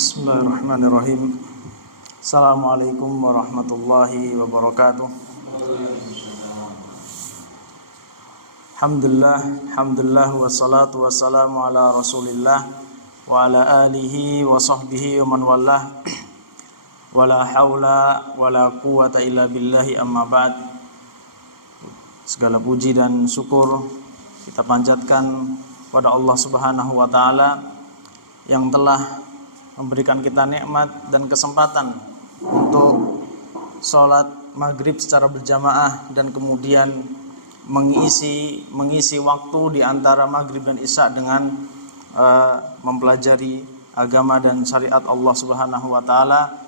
Bismillahirrahmanirrahim. Assalamualaikum warahmatullahi wabarakatuh. Alhamdulillah wassalatu wassalamu ala Rasulillah wa ala alihi wa sahbihi wa man wallah. Wala haula wala quwata illa billahi amma ba'd. Segala puji dan syukur kita panjatkan pada Allah Subhanahu wa taala yang telah memberikan kita nikmat dan kesempatan untuk sholat maghrib secara berjamaah dan kemudian mengisi waktu di antara maghrib dan isya dengan mempelajari agama dan syariat Allah Subhanahu wa taala.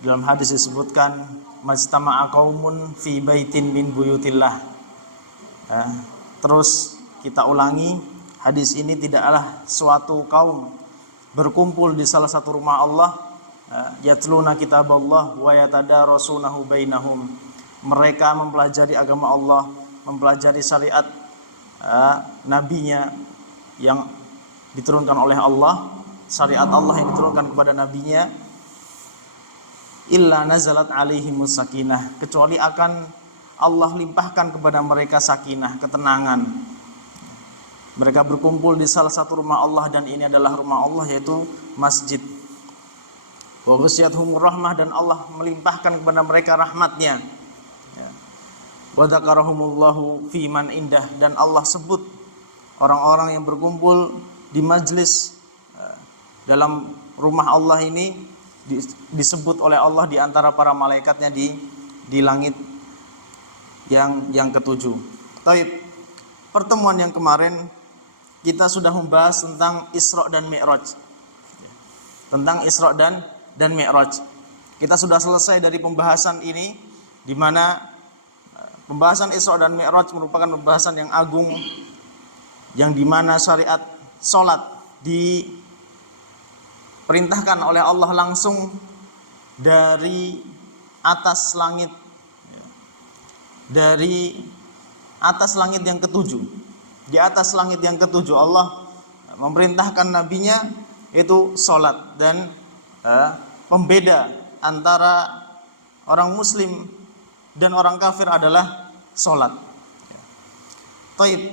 Dalam hadis disebutkan majtama'a qaumun fi baitin min buyutillah. Terus kita ulangi, hadis ini tidaklah suatu kaum berkumpul di salah satu rumah Allah, yatluna kitaballah wa yatadarasunahu bainahum. Mereka mempelajari agama Allah, mempelajari syariat nabinya yang diturunkan oleh Allah, syariat Allah yang diturunkan kepada nabinya. Illa nazalat alaihimus sakinah, kecuali akan Allah limpahkan kepada mereka sakinah, ketenangan. Mereka berkumpul di salah satu rumah Allah dan ini adalah rumah Allah, yaitu masjid. Wa ghasyiyatuhumur rahmah, dan Allah melimpahkan kepada mereka rahmatnya. Wa dzakarahumullahu fi man indah, dan Allah sebut orang-orang yang berkumpul di majlis dalam rumah Allah ini disebut oleh Allah di antara para malaikatnya di langit yang ketujuh. Taib, pertemuan yang kemarin kita sudah membahas tentang Isra dan Mi'raj. Tentang Isra dan Mi'raj. Kita sudah selesai dari pembahasan ini, di mana pembahasan Isra dan Mi'raj merupakan pembahasan yang agung, yang di mana syariat salat diperintahkan oleh Allah langsung dari atas langit, dari atas langit yang ketujuh. Di atas langit yang ketujuh Allah memerintahkan nabinya itu salat, dan pembeda antara orang muslim dan orang kafir adalah salat. Taib.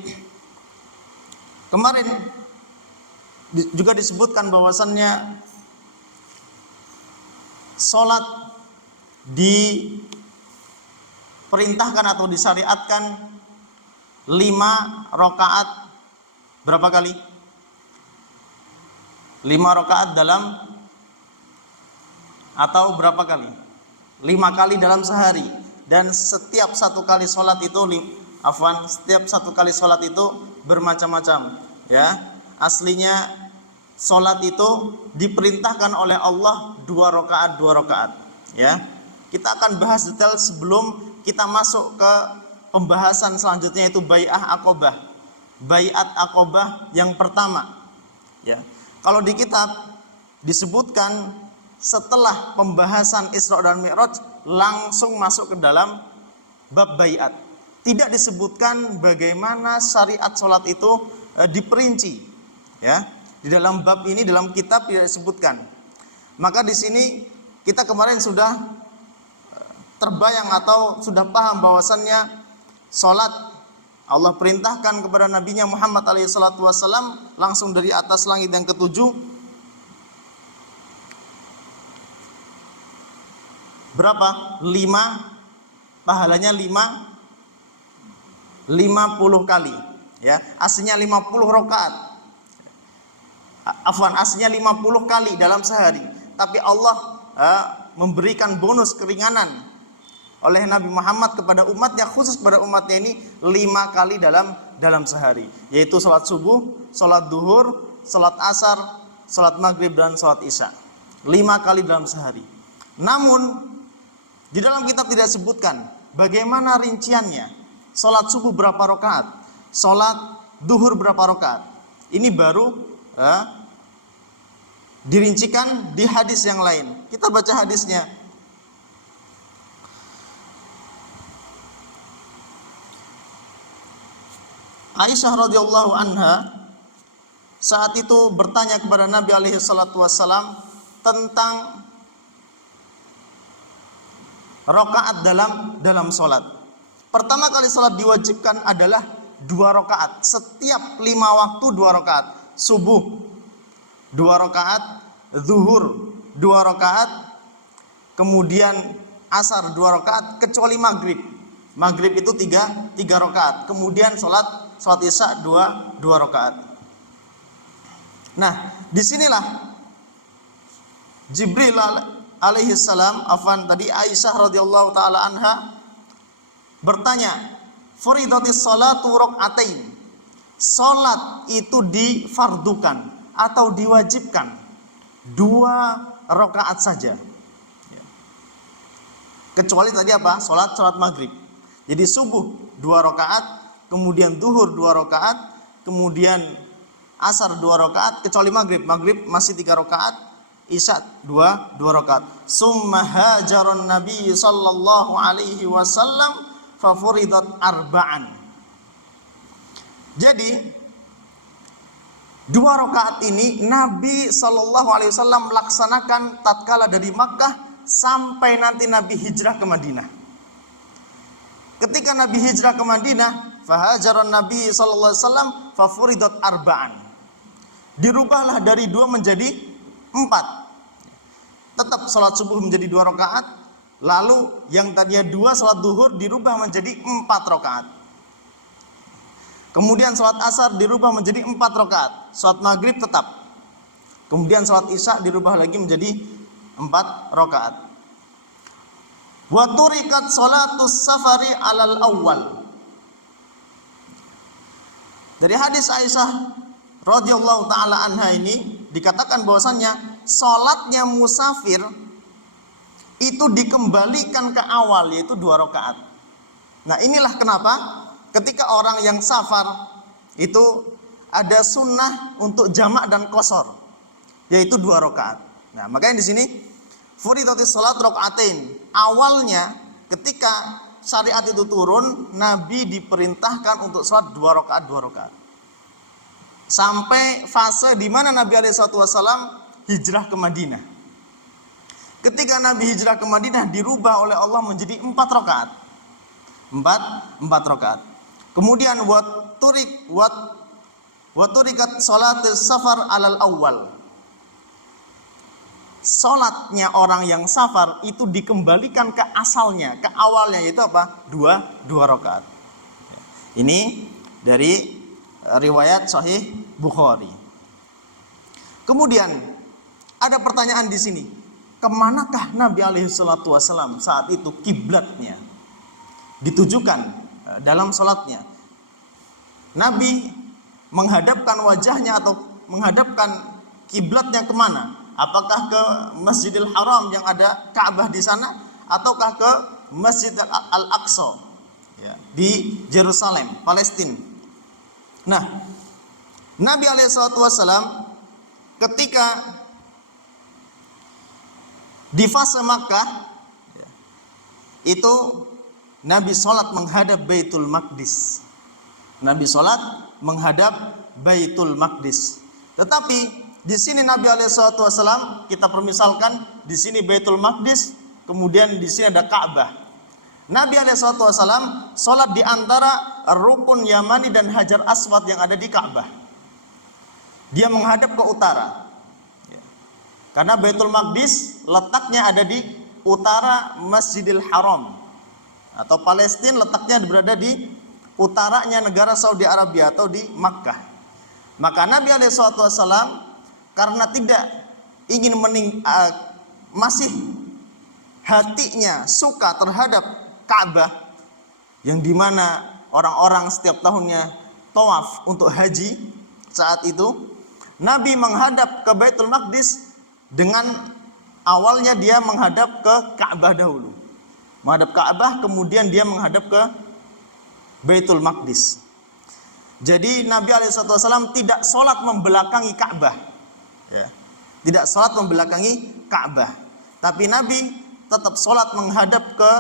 Kemarin juga disebutkan bahwasannya salat diperintahkan atau disyariatkan 5 rakaat berapa kali? 5 rakaat dalam, atau berapa kali? 5 kali dalam sehari. Dan setiap satu kali sholat itu bermacam-macam, ya. Aslinya sholat itu diperintahkan oleh Allah 2 rakaat, ya. Kita akan bahas detail sebelum kita masuk ke pembahasan selanjutnya, yaitu bai'ah Aqabah. Bai'at Aqabah yang pertama, ya. Kalau di kitab disebutkan setelah pembahasan Isra dan Mi'raj langsung masuk ke dalam bab bai'at. Tidak disebutkan bagaimana syariat salat itu diperinci, ya. Di dalam bab ini, dalam kitab tidak disebutkan. Maka di sini kita kemarin sudah terbayang atau sudah paham bahwasannya salat Allah perintahkan kepada nabinya Muhammad SAW langsung dari atas langit yang ketujuh. Berapa? 5, pahalanya 50 kali, ya. Aslinya 50 rakaat. Aslinya 50 kali dalam sehari. Tapi Allah memberikan bonus keringanan oleh Nabi Muhammad kepada umatnya, khusus pada umatnya ini 5 kali dalam sehari, yaitu salat subuh, salat duhur, salat asar, salat maghrib, dan salat isya. 5 kali dalam sehari. Namun di dalam kitab tidak disebutkan bagaimana rinciannya. Salat subuh berapa rakaat, salat duhur berapa rakaat. Ini baru dirincikan di hadis yang lain. Kita baca hadisnya. Aisyah radhiyallahu anha saat itu bertanya kepada Nabi alaihi salatu wassalam, tentang rakaat dalam salat. Pertama kali salat diwajibkan adalah 2 rakaat. Setiap 5 waktu 2 rakaat. Subuh 2 rakaat, zuhur 2 rakaat, kemudian asar 2 rakaat, kecuali maghrib. Maghrib itu 3 rakaat. Kemudian salat isya 2 rakaat. Nah, disinilah Jibril alaihi salam, tadi Aisyah radhiyallahu taala anha bertanya, "Furidatis salatu rakaatain." Salat itu difardukan atau diwajibkan 2 rakaat saja. Kecuali tadi apa? Salat maghrib. Jadi subuh 2 rakaat, kemudian zuhur 2 rakaat, kemudian asar 2 rakaat, kecuali maghrib. Maghrib masih 3 rakaat, isya 2 rakaat. Summa hajaron Nabi sallallahu alaihi wasallam fa furidat arba'an. Jadi 2 rakaat ini Nabi sallallahu alaihi wasallam melaksanakan tatkala dari Makkah sampai nanti Nabi hijrah ke Madinah. Ketika Nabi hijrah ke Madinah, fahajaron Nabi sallallahu alaihi wasallam fa furidat arba'an. Dirubahlah dari 2 menjadi 4. Tetap salat subuh menjadi 2 rakaat, lalu yang tadinya 2 salat zuhur dirubah menjadi 4 rakaat. Kemudian salat asar dirubah menjadi 4 rakaat. Salat maghrib tetap. Kemudian salat isya dirubah lagi menjadi 4 rakaat. Wa turikat salatus safari alal awwal. Dari hadis Aisyah radhiyallahu taala anha ini dikatakan bahwasannya salatnya musafir itu dikembalikan ke awal, yaitu 2 rakaat. Nah, inilah kenapa ketika orang yang safar itu ada sunnah untuk jamak dan qashar, yaitu 2 rakaat. Nah, makanya di sini furidatis salat rakaatain. Awalnya ketika syariat itu turun, Nabi diperintahkan untuk salat 2 rakaat, 2 rakaat. Sampai fase di mana Nabi alaihi wasallam hijrah ke Madinah. Ketika Nabi hijrah ke Madinah dirubah oleh Allah menjadi 4 rakaat. 4 rakaat. Kemudian wa turikat salatis safar alal awal. Salatnya orang yang safar itu dikembalikan ke asalnya, ke awalnya, yaitu apa? 2 rakaat. Ini dari riwayat Sahih Bukhari. Kemudian ada pertanyaan di sini, kemanakah Nabi alaihi salatu wasallam saat itu kiblatnya ditujukan dalam salatnya? Nabi menghadapkan wajahnya atau menghadapkan kiblatnya kemana? Apakah ke Masjidil Haram yang ada Ka'bah di sana, ataukah ke Masjid Al-Aqsa ya, di Yerusalem, Palestina? Nah, Nabi alaihi salatu wasallam ketika di fase Makkah itu Nabi sholat menghadap Baitul Maqdis. Nabi sholat menghadap Baitul Maqdis. Tetapi di sini Nabi SAW, kita permisalkan di sini Baitul Maqdis, kemudian di sini ada Ka'bah. Nabi SAW sholat di antara Rukun Yamani dan Hajar Aswad yang ada di Ka'bah. Dia menghadap ke utara. Karena Baitul Maqdis letaknya ada di utara Masjidil Haram, atau Palestina letaknya berada di utaranya negara Saudi Arabia atau di Makkah. Maka Nabi SAW karena tidak ingin masih hatinya suka terhadap Ka'bah, yang dimana orang-orang setiap tahunnya tawaf untuk haji, saat itu Nabi menghadap ke Baitul Maqdis dengan awalnya dia menghadap ke Ka'bah dahulu. Menghadap Ka'bah, kemudian dia menghadap ke Baitul Maqdis. Jadi Nabi SAW tidak sholat membelakangi Ka'bah, ya. Tidak sholat membelakangi Ka'bah, tapi Nabi tetap sholat menghadap ke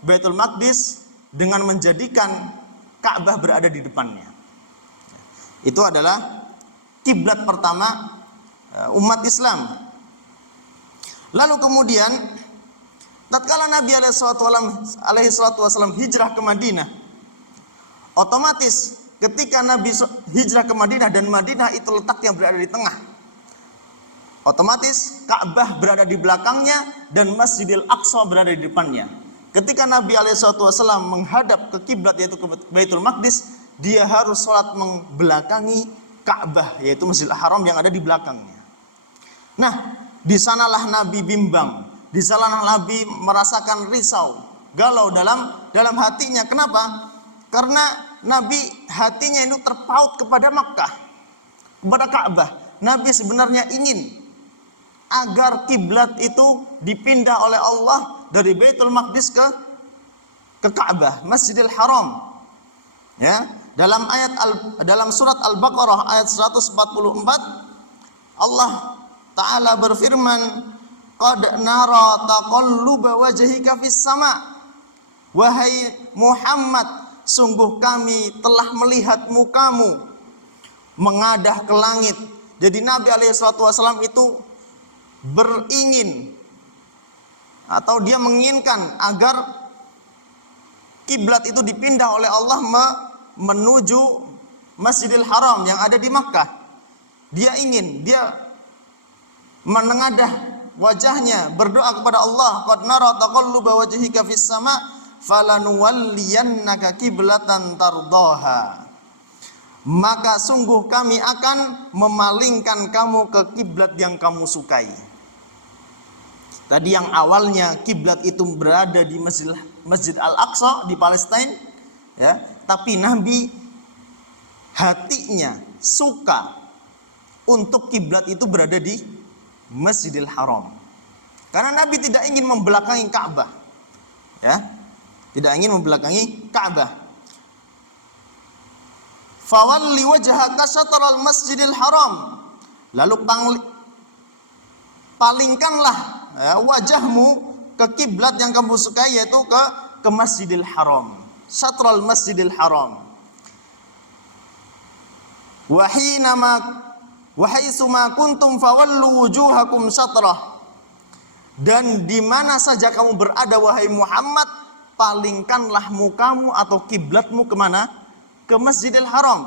Baitul Maqdis dengan menjadikan Ka'bah berada di depannya. Itu adalah kiblat pertama umat Islam. Lalu kemudian tatkala Nabi alaihi salatu wasallam hijrah ke Madinah, otomatis ketika Nabi hijrah ke Madinah dan Madinah itu letaknya berada di tengah, otomatis Ka'bah berada di belakangnya dan Masjidil Aqsa berada di depannya. Ketika Nabi SAW menghadap ke kiblat yaitu ke Baitul Maqdis, dia harus sholat membelakangi Ka'bah yaitu Masjidil Haram yang ada di belakangnya. Nah, di sanalah Nabi bimbang, di sanalah Nabi merasakan risau, galau dalam hatinya. Kenapa? Karena Nabi hatinya itu terpaut kepada Makkah, kepada Ka'bah. Nabi sebenarnya ingin agar kiblat itu dipindah oleh Allah dari Baitul Maqdis ke Ka'bah, Masjidil Haram. Ya, dalam surat Al-Baqarah ayat 144 Allah Ta'ala berfirman, "Qad nara taqalluba wajhika fis sama." Wahai Muhammad, sungguh kami telah melihat mukamu mengadah ke langit. Jadi Nabi SAW itu beringin atau dia menginginkan agar kiblat itu dipindah oleh Allah menuju Masjidil Haram yang ada di Makkah. Dia menengadah wajahnya berdoa kepada Allah, "Qad nara taqalluba wajhika fis sama falanuwalliyannaka kiblatan tardaha." Maka sungguh kami akan memalingkan kamu ke kiblat yang kamu sukai. Tadi yang awalnya kiblat itu berada di Masjid Al-Aqsa di Palestina, ya, tapi Nabi hatinya suka untuk kiblat itu berada di Masjidil Haram. Karena Nabi tidak ingin membelakangi Ka'bah. Ya. Tidak ingin membelakangi Ka'bah. Fawalli wajhaka syatral Masjidil Haram. Lalu palingkanlah wajahmu ke kiblat yang kamu sukai, yaitu ke Masjidil Haram, syatral Masjidil Haram. Wa haitsuma kuntum fawallu wujuhakum syatrah. Dan di mana saja kamu berada wahai Muhammad, palingkanlah mukamu atau kiblatmu kemana? Ke Masjidil Haram.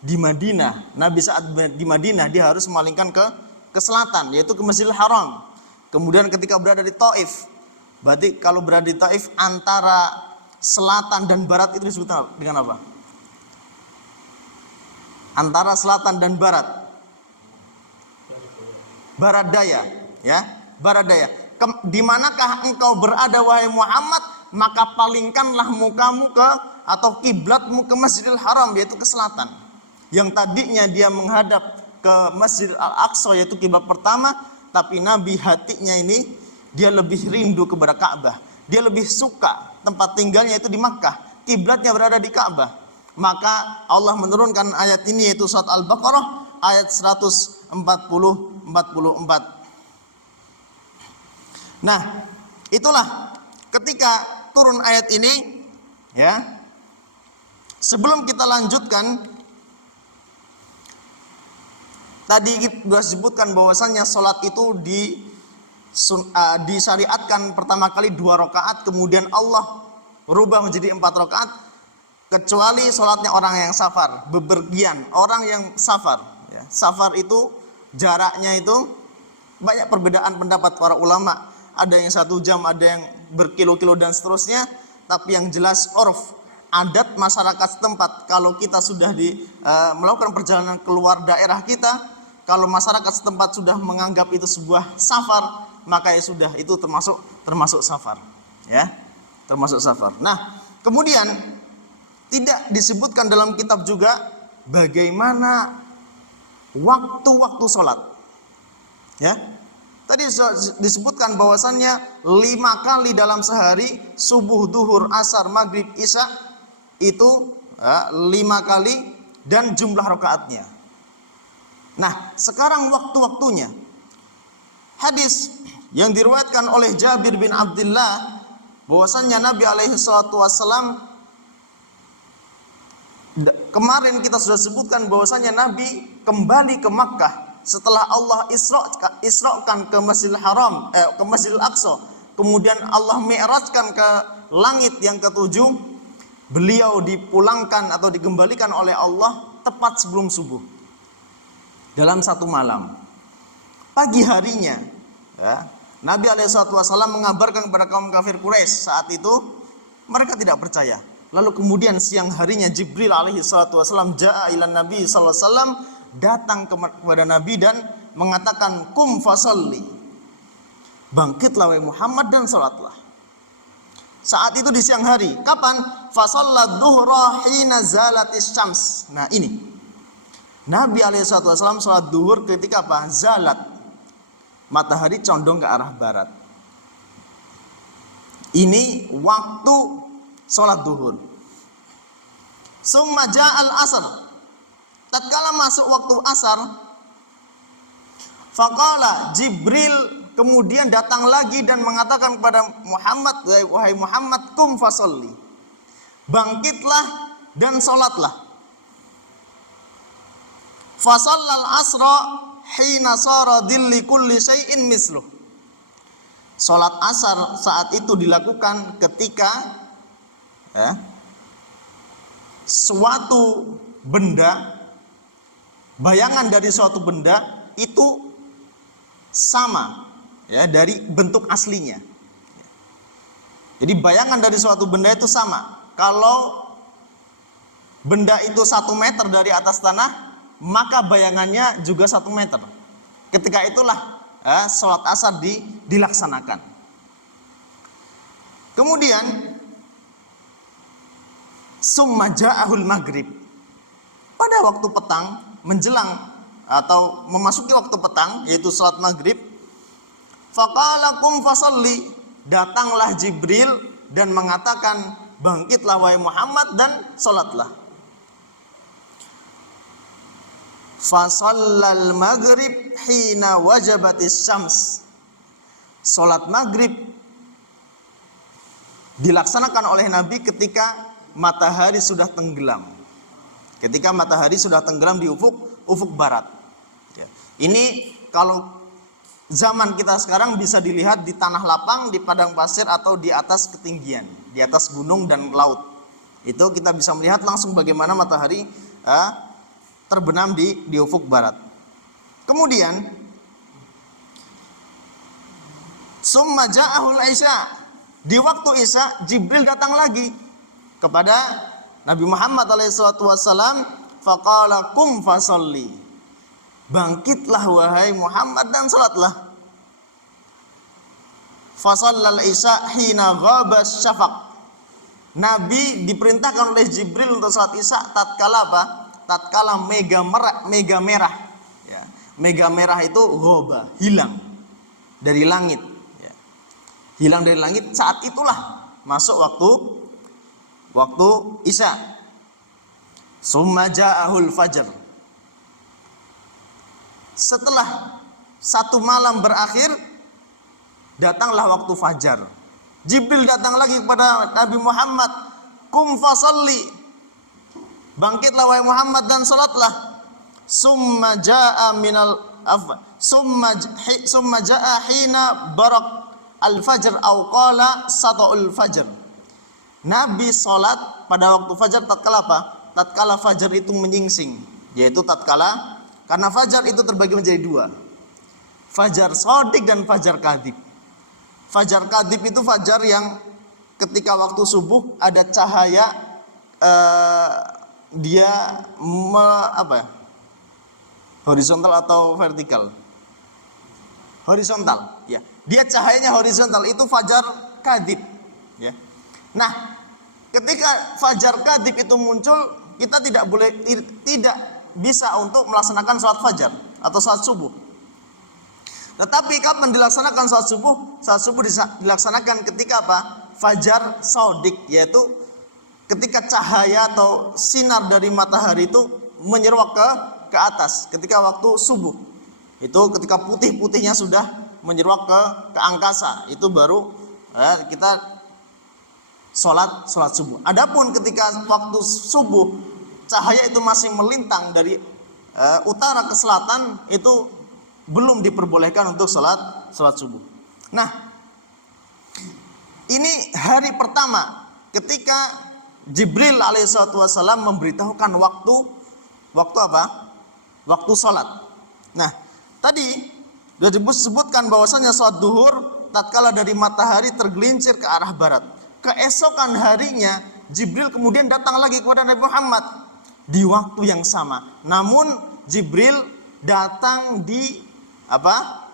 Di Madinah, Nabi saat di Madinah dia harus memalingkan ke selatan, yaitu ke Masjidil Haram. Kemudian ketika berada di Taif, berarti kalau berada di Taif antara selatan dan barat itu disebut dengan apa? Antara selatan dan barat, barat daya, ya, barat daya. Di manakah engkau berada wahai Muhammad, maka palingkanlah mukamu atau kiblatmu ke Masjidil Haram, yaitu ke selatan. Yang tadinya dia menghadap ke Masjid Al-Aqsa yaitu kiblat pertama, tapi Nabi hatinya ini dia lebih rindu kepada Ka'bah. Dia lebih suka tempat tinggalnya itu di Makkah, kiblatnya berada di Ka'bah. Maka Allah menurunkan ayat ini yaitu surat Al-Baqarah ayat 144. Nah, itulah ketika turun ayat ini, ya. Sebelum kita lanjutkan, tadi sudah disebutkan bahwasannya sholat itu disyariatkan pertama kali 2 rakaat, kemudian Allah berubah menjadi 4 rakaat, kecuali sholatnya orang yang safar, bepergian, orang yang safar. Ya, safar itu jaraknya itu banyak perbedaan pendapat para ulama. Ada yang 1 jam, ada yang berkilo-kilo dan seterusnya. Tapi yang jelas urf, adat masyarakat setempat, kalau kita sudah melakukan perjalanan keluar daerah kita, kalau masyarakat setempat sudah menganggap itu sebuah safar, maka ya sudah, itu termasuk safar, ya, termasuk safar. Nah, kemudian tidak disebutkan dalam kitab juga bagaimana waktu-waktu sholat, ya. Tadi disebutkan bahwasannya 5 kali dalam sehari, subuh, duhur, asar, maghrib, isya, itu 5 kali dan jumlah rakaatnya. Nah, sekarang waktu-waktunya. Hadis yang diriwayatkan oleh Jabir bin Abdullah bahwasannya Nabi alaihi salatu wasallam, kemarin kita sudah sebutkan bahwasannya Nabi kembali ke Makkah setelah Allah Isra'kan ke Masjidil Haram, ke Masjidil Aqsa, kemudian Allah mi'rajkan ke langit yang ketujuh, beliau dipulangkan atau digembalikan oleh Allah tepat sebelum subuh dalam satu malam. Pagi harinya, ya, Nabi SAW mengabarkan kepada kaum kafir Quraisy. Saat itu mereka tidak percaya. Lalu kemudian siang harinya Jibril SAW ja'a ilan Nabi SAW, datang kepada Nabi dan mengatakan, kum fasalli, bangkitlah wahai Muhammad dan salatlah. Saat itu di siang hari. Kapan? Fasallad duhra hina zalatis syams. Nah ini, Nabi SAW salat duhur ketika apa? Zalat, matahari condong ke arah barat. Ini waktu salat duhur. Summa ja'al asar, tatkala masuk waktu asar, faqala Jibril kemudian datang lagi dan mengatakan kepada Muhammad, wahai Muhammad, kum fasalli, bangkitlah dan salatlah. Fasallal asra hina sara dilli kulli syai'in misluh. Salat asar saat itu dilakukan ketika suatu benda, bayangan dari suatu benda itu sama, ya, dari bentuk aslinya. Jadi bayangan dari suatu benda itu sama. Kalau benda itu 1 meter dari atas tanah, maka bayangannya juga 1 meter. Ketika itulah sholat asar dilaksanakan. Kemudian summa ja'ahul maghrib, pada waktu petang menjelang atau memasuki waktu petang, yaitu sholat maghrib, faqala kum fasalli, datanglah Jibril dan mengatakan, bangkitlah wahai Muhammad dan sholatlah. Fasallal maghrib hina wajabatis syams. Sholat maghrib dilaksanakan oleh Nabi ketika matahari sudah tenggelam. Ketika matahari sudah tenggelam di ufuk barat. Ini kalau zaman kita sekarang bisa dilihat di tanah lapang, di padang pasir, atau di atas ketinggian, di atas gunung dan laut. Itu kita bisa melihat langsung bagaimana matahari terbenam di ufuk barat. Kemudian summa ja'ahul isya, di waktu isya Jibril datang lagi kepada Nabi Muhammad SAW, faqala kum fasalli, bangkitlah wahai Muhammad dan salatlah. Fasallal isya hina ghabas syafaq. Nabi diperintahkan oleh Jibril untuk salat isya tatkala apa? Tatkala mega merah, ya. Mega merah itu ghaba, hilang dari langit, ya. Hilang dari langit, saat itulah masuk waktu isya. Summa ja'ahul fajr, setelah 1 malam berakhir, datanglah waktu fajar. Jibril datang lagi kepada Nabi Muhammad, kum fasalli, bangkitlah wahai Muhammad dan salatlah. Summa jaa summa jaa hina barak al-fajr au qala sata'ul fajr. Nabi salat pada waktu fajar tatkala apa? Tatkala fajar itu menyingsing, yaitu tatkala, karena fajar itu terbagi menjadi 2. Fajar shadiq dan fajar kadhib. Fajar kadhib itu fajar yang ketika waktu subuh ada cahaya, dia horizontal atau vertikal? Horizontal, ya. Dia cahayanya horizontal, itu fajar kadhib, ya. Nah, ketika fajar kadhib itu muncul, kita tidak bisa untuk melaksanakan sholat fajar atau sholat subuh. Tetapi kapan dilaksanakan sholat subuh? Sholat subuh dilaksanakan ketika apa? Fajar shadiq, yaitu ketika cahaya atau sinar dari matahari itu menyeruak ke atas, ketika waktu subuh. Itu ketika putih-putihnya sudah menyeruak ke angkasa, itu baru kita sholat subuh. Adapun ketika waktu subuh cahaya itu masih melintang dari utara ke selatan, itu belum diperbolehkan untuk salat subuh. Nah, ini hari pertama ketika Jibril alaihissalam memberitahukan waktu apa? Waktu salat. Nah, tadi sudah disebutkan bahwasanya salat duhur tatkala dari matahari tergelincir ke arah barat. Keesokan harinya Jibril kemudian datang lagi kepada Nabi Muhammad di waktu yang sama. Namun Jibril datang di apa?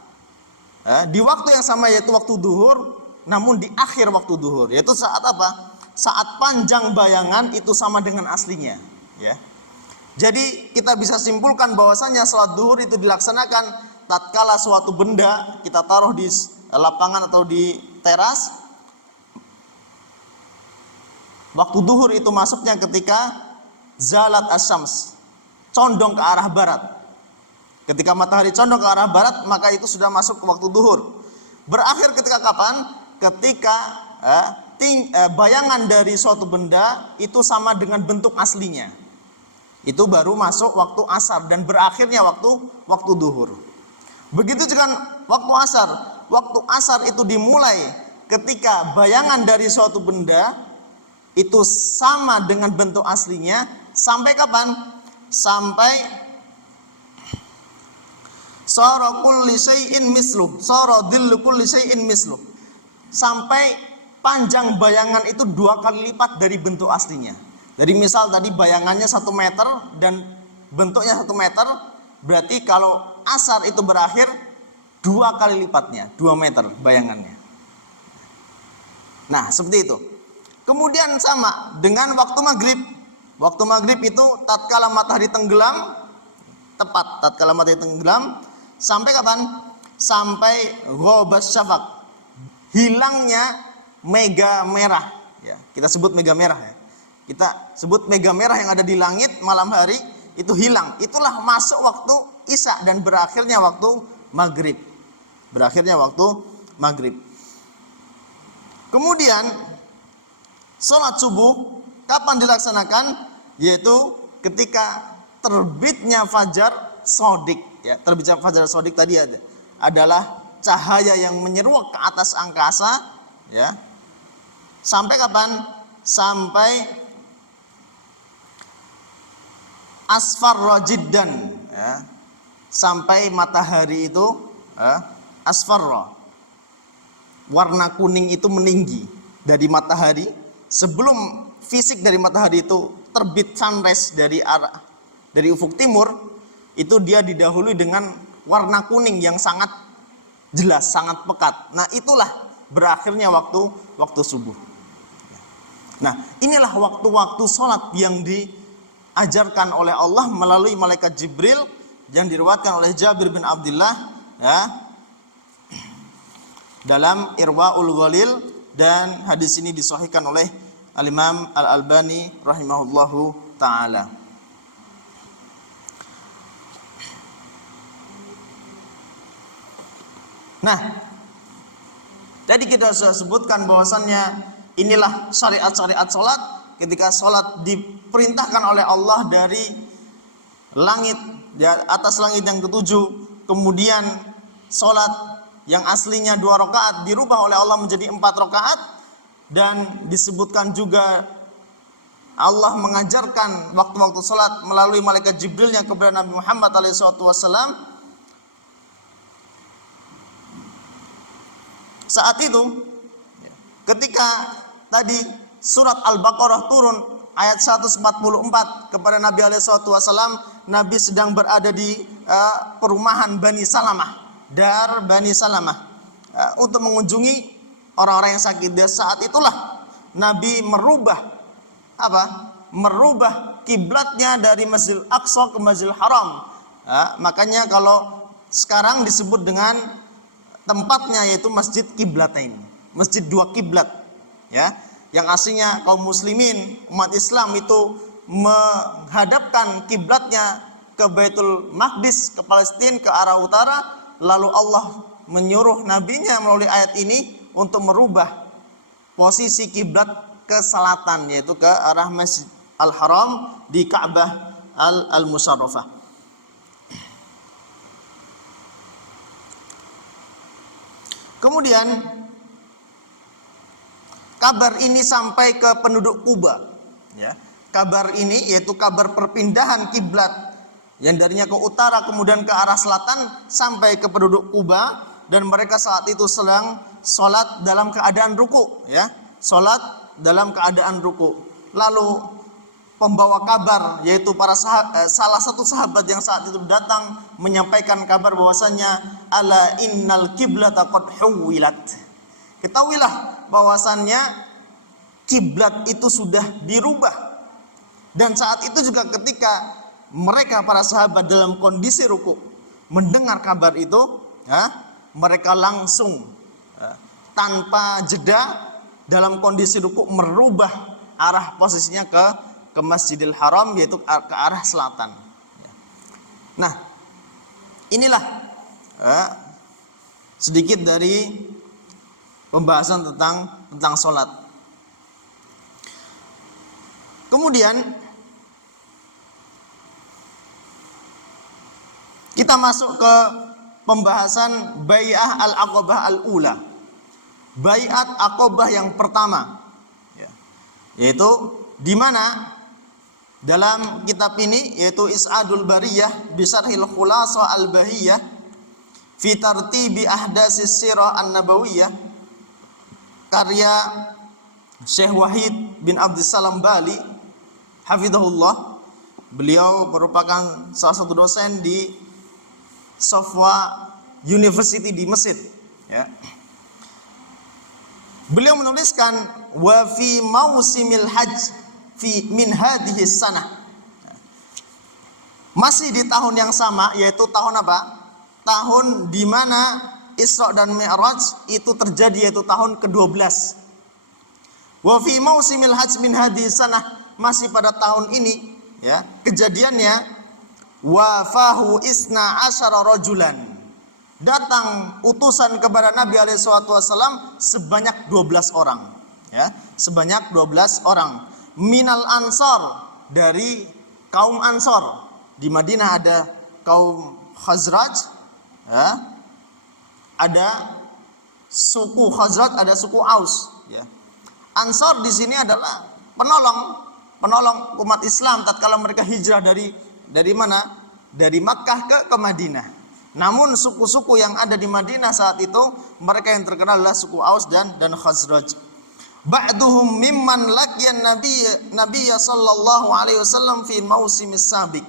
Di waktu yang sama, yaitu waktu duhur, namun di akhir waktu duhur, yaitu saat apa? Saat panjang bayangan itu sama dengan aslinya, ya. Jadi kita bisa simpulkan bahwasanya salat duhur itu dilaksanakan tatkala suatu benda kita taruh di lapangan atau di teras. Waktu duhur itu masuknya ketika zalat asyams, condong ke arah barat. Ketika matahari condong ke arah barat, maka itu sudah masuk ke waktu duhur. Berakhir ketika kapan? Ketika bayangan dari suatu benda itu sama dengan bentuk aslinya. Itu baru masuk waktu asar dan berakhirnya waktu duhur. Begitu juga waktu asar. Waktu asar itu dimulai ketika bayangan dari suatu benda itu sama dengan bentuk aslinya sampai kapan? Sampai sara kulli syai'in misluh, sara dhillu kulli syai'in misluh. Sampai panjang bayangan itu 2 kali lipat dari bentuk aslinya. Jadi misal tadi bayangannya 1 meter dan bentuknya 1 meter, berarti kalau asar itu berakhir 2 kali lipatnya, 2 meter bayangannya. Nah, seperti itu. Kemudian sama dengan waktu maghrib. Waktu maghrib itu tatkala matahari tenggelam, tepat tatkala matahari tenggelam, sampai kapan? Sampai ghabas syafaq, hilangnya mega merah, ya. Kita sebut mega merah, ya. Kita sebut mega merah yang ada di langit malam hari itu hilang. Itulah masuk waktu isya dan berakhirnya waktu maghrib. Berakhirnya waktu maghrib. Kemudian sholat subuh kapan dilaksanakan? Yaitu ketika terbitnya fajar shadiq, ya. Terbitnya fajar shadiq tadi adalah cahaya yang menyeruak ke atas angkasa, ya. Sampai kapan? Sampai asfarra jiddan, ya. Sampai matahari itu asfarra, warna kuning itu meninggi dari matahari. Sebelum fisik dari matahari itu terbit sunrise dari ufuk timur, itu dia didahului dengan warna kuning yang sangat jelas, sangat pekat. Nah, itulah berakhirnya waktu subuh. Nah, inilah waktu-waktu sholat yang diajarkan oleh Allah melalui malaikat Jibril yang diriwayatkan oleh Jabir bin Abdullah, ya, dalam Irwaul Ghalil, dan hadis ini disahihkan oleh Al-Imam Al-Albani rahimahullahu taala. Nah, tadi kita sudah sebutkan bahwasannya inilah syariat-syariat sholat. Ketika sholat diperintahkan oleh Allah dari langit, di atas langit yang ketujuh, kemudian sholat yang aslinya 2 rakaat dirubah oleh Allah menjadi 4 rakaat, dan disebutkan juga Allah mengajarkan waktu-waktu sholat melalui malaikat Jibrilnya kepada Nabi Muhammad SAW. Saat itu ketika tadi surat Al-Baqarah turun ayat 144 kepada Nabi SAW, Nabi sedang berada di perumahan Bani Salamah, Dar Bani Salamah, untuk mengunjungi orang-orang yang sakit. Dan saat itulah Nabi merubah kiblatnya dari Masjidil Aqsa ke Masjidil Haram. Makanya kalau sekarang disebut dengan tempatnya yaitu Masjid Qiblatain, Masjid 2 kiblat, ya. Yang aslinya kaum muslimin, umat Islam itu menghadapkan kiblatnya ke Baitul Maqdis, ke Palestina, ke arah utara. Lalu Allah menyuruh nabinya melalui ayat ini untuk merubah posisi kiblat ke selatan, yaitu ke arah Masjid Al-Haram di Ka'bah Al-Musyarrafah. Kemudian kabar ini sampai ke penduduk Kuba, ya. Kabar ini yaitu kabar perpindahan kiblat yang darinya ke utara kemudian ke arah selatan sampai ke penduduk Kuba, dan mereka saat itu sedang sholat dalam keadaan ruku, ya. Sholat dalam keadaan ruku. Lalu pembawa kabar yaitu salah satu sahabat yang saat itu datang menyampaikan kabar bahwasanya ala innal qiblata qad huwilat. Ketahuilah bahwasannya kiblat itu sudah dirubah. Dan saat itu juga ketika mereka para sahabat dalam kondisi ruku mendengar kabar itu, ya, mereka langsung tanpa jeda dalam kondisi ruku merubah arah posisinya ke Masjidil Haram, yaitu ke arah selatan. Nah, inilah sedikit dari pembahasan tentang sholat. Kemudian kita masuk ke pembahasan Bai'ah Al-Aqabah Al-Ula, Bai'at Aqabah yang pertama, yaitu di mana dalam kitab ini, yaitu Is'adul Bariyah Bisarhil Khulasa Al-Bahiyah Fi Tartibi Ahdasis Sirah An-Nabawiyah, karya Syekh Wahid bin Abdussalam Bali hafizahullah. Beliau merupakan salah satu dosen di Sofwa University di Mesir, ya. Beliau menuliskan wa fi mausimil hajj fi min hadhihi sanah. Masih di tahun yang sama, yaitu tahun apa? Tahun di mana Isra dan Mi'raj itu terjadi, yaitu tahun ke-12. Wa fi mausimil hajj min hadhihi sanah, masih pada tahun ini, ya, kejadiannya wafahu isna asyara rajulan, datang utusan kepada Nabi SAW sebanyak 12 orang, ya, sebanyak 12 orang. Minal ansar, dari kaum Ansor. Di Madinah ada kaum Khazraj, ya, ada suku Khazraj, ada suku Aus, ya. Ansor di sini adalah penolong umat Islam tatkala mereka hijrah dari mana? Dari Makkah ke Madinah. Namun suku-suku yang ada di Madinah saat itu, mereka yang terkenal adalah suku Aus dan Khazraj. Ba'duhum mimman laqiyan Nabiy sallallahu alaihi wasallam fi mausimis sabiq.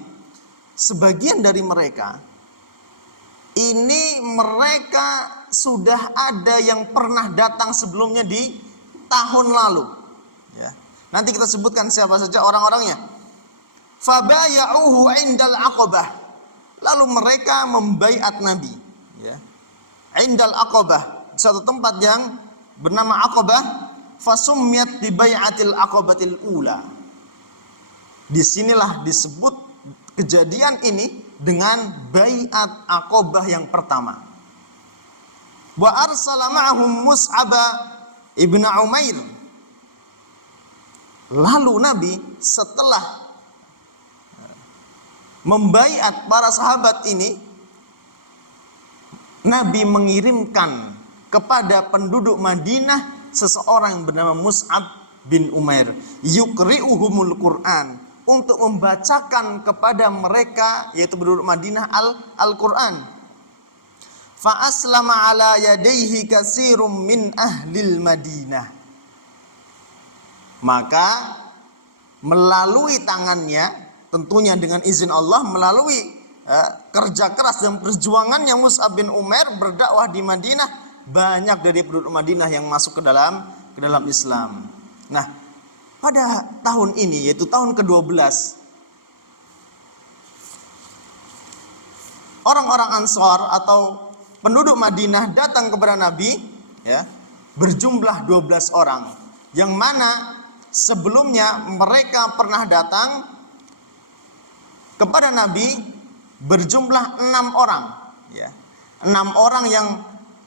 Sebagian dari mereka ini mereka sudah ada yang pernah datang sebelumnya di tahun lalu, ya. Nanti kita sebutkan siapa saja orang-orangnya. Fabaya'uhu indal Aqabah, lalu mereka membaiat Nabi, ya, indal Aqabah, satu tempat yang bernama Aqabah. Fasummiyat bi bai'atil Aqabatil Ula. Disinilah disebut kejadian ini dengan baiat Aqabah yang pertama. Wa arsala ma'ahum Mus'ab ibn Umair. Lalu Nabi setelah membaiat para sahabat ini, Nabi mengirimkan kepada penduduk Madinah seseorang yang bernama Mus'ab bin Umair, yuqri'uhumul Qur'an, untuk membacakan kepada mereka, yaitu penduduk Madinah, Al-Qur'an. Fa aslama ala yadayhi katsirum min ahlil Madinah. Maka melalui tangannya, tentunya dengan izin Allah, melalui kerja keras dan perjuangannya Mus'ab bin Umair berdakwah di Madinah, banyak dari penduduk Madinah yang masuk ke dalam Islam. Nah, pada tahun ini, yaitu tahun ke-12, orang-orang Ansar atau penduduk Madinah datang kepada Nabi, ya, berjumlah 12 orang, yang mana sebelumnya mereka pernah datang kepada Nabi berjumlah 6 orang, ya. 6 orang yang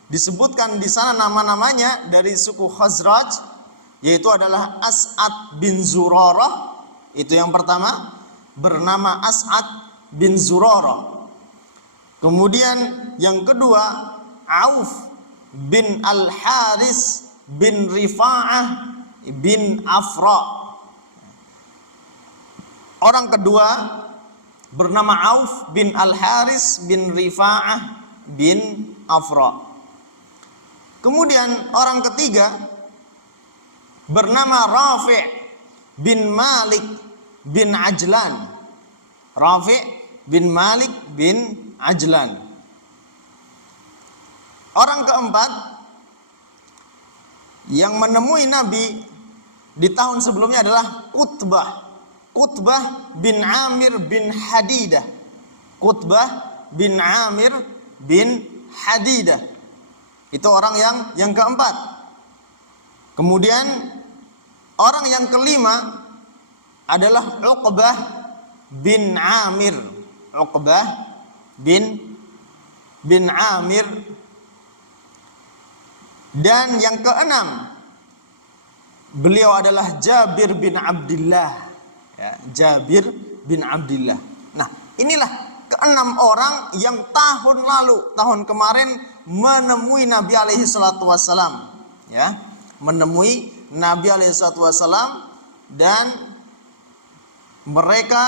disebutkan di sana nama-namanya dari suku Khazraj, yaitu adalah As'ad bin Zurarah, itu yang pertama, bernama As'ad bin Zurarah. Kemudian yang kedua Auf bin Al-Haris bin Rifa'ah bin Afra. Orang kedua bernama Auf bin Al-Haris bin Rifa'ah bin Afra. Kemudian orang ketiga bernama Rafi' bin Malik bin Ajlan. Rafi' bin Malik bin Ajlan. Orang keempat yang menemui Nabi di tahun sebelumnya adalah Qutbah bin Amir bin Hadidah. Qutbah bin Amir bin Hadidah. Itu orang yang keempat. Kemudian orang yang kelima adalah Uqbah bin Amir. Uqbah bin Amir. Dan yang keenam beliau adalah Jabir bin Abdullah. Ya, Jabir bin Abdullah. Nah, inilah keenam orang yang tahun kemarin menemui Nabi alaihi salatu wassalam. Ya, menemui Nabi alaihi salatu wassalam, dan mereka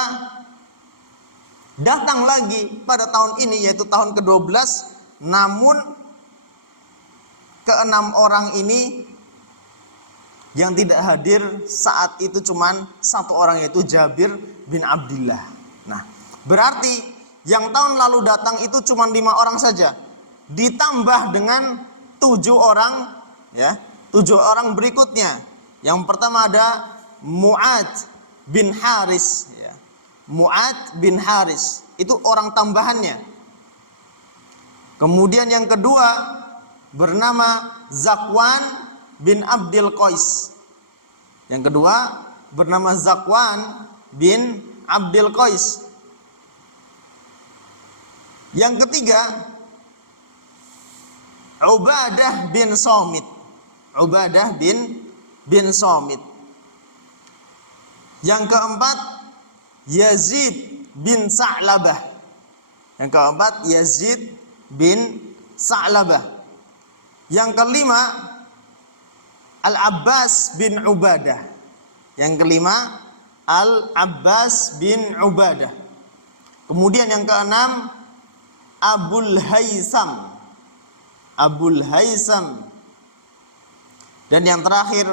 datang lagi pada tahun ini, yaitu tahun ke-12. Namun keenam orang ini yang tidak hadir saat itu cuman satu orang, yaitu Jabir bin Abdullah. Nah, berarti yang tahun lalu datang itu cuma 5 orang saja, ditambah dengan 7 orang, ya, 7 orang berikutnya. Yang pertama ada Mu'ad bin Haris, ya. Mu'ad bin Haris itu orang tambahannya. Kemudian yang kedua bernama Zakwan bin Abdul Qais. Yang kedua bernama Zakwan bin Abdul Qais. Yang ketiga Ubadah bin Samit. Ubadah bin Samit. Yang keempat Yazid bin Sa'labah. Yang keempat Yazid bin Sa'labah. Yang kelima Al-Abbas bin Ubadah. Yang kelima Al-Abbas bin Ubadah. Kemudian yang keenam Abul Haisam. Abul Haisam. Dan yang terakhir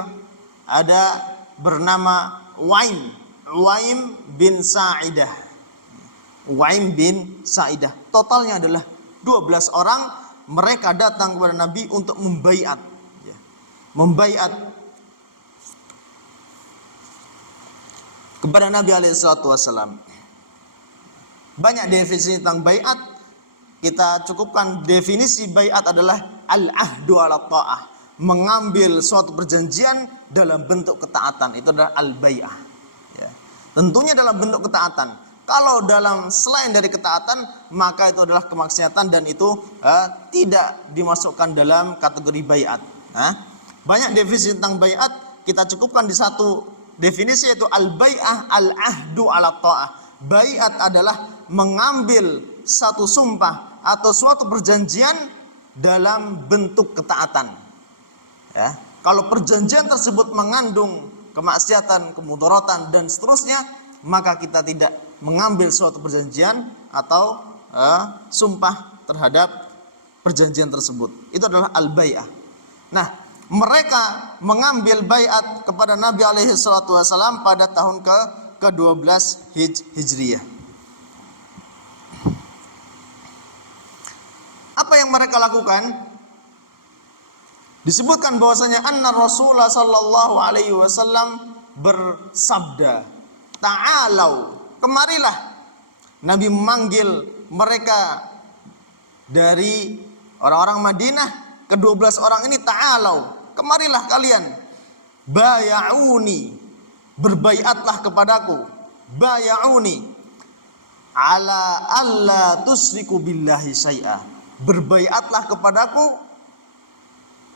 ada bernama Uwaim bin Sa'idah. Uwaim bin Sa'idah. Totalnya adalah 12 orang. Mereka datang kepada Nabi untuk membaiat, ya. Membaiat kepada Nabi SAW. Banyak definisi tentang baiat. Kita cukupkan definisi baiat adalah al-ahdu ala ta'ah, mengambil suatu perjanjian dalam bentuk ketaatan. Itu adalah al-bai'ah, ya. Tentunya dalam bentuk ketaatan. Kalau dalam selain dari ketaatan, maka itu adalah kemaksiatan dan itu tidak dimasukkan dalam kategori baiat. Banyak definisi tentang baiat, kita cukupkan di satu definisi, yaitu al-bai'ah al-ahdu ala ta'ah. Baiat adalah mengambil satu sumpah atau suatu perjanjian dalam bentuk ketaatan. Ya. Kalau perjanjian tersebut mengandung kemaksiatan, kemudaratan dan seterusnya, maka kita tidak mengambil suatu perjanjian atau sumpah terhadap perjanjian tersebut. Itu adalah al-bai'ah. Nah, mereka mengambil baiat kepada Nabi alaihi salatu wasallam pada tahun ke-12 Hijriyah. Apa yang mereka lakukan? Disebutkan bahwasanya anna Rasulullah sallallahu alaihi wasallam bersabda, "Ta'alau, kemarilah." Nabi memanggil mereka dari orang-orang Madinah, ke-12 orang ini, ta'alau, kemarilah kalian. Baya'uni, berbaiatlah kepadaku. Baya'uni ala alla tusriku billahi syai'a, berbaiatlah kepadaku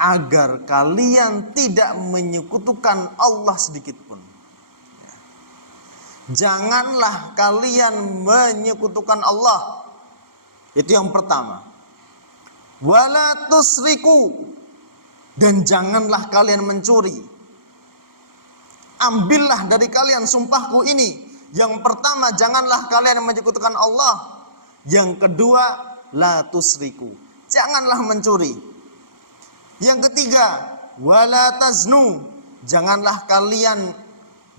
agar kalian tidak menyekutukan Allah sedikit pun. Janganlah kalian menyekutukan Allah. Itu yang pertama. wala tusriku, dan janganlah kalian mencuri. Ambillah dari kalian sumpahku ini. Yang pertama, janganlah kalian menyekutukan Allah. Yang kedua, la tusriku, janganlah mencuri. Yang ketiga, wala taznu, janganlah kalian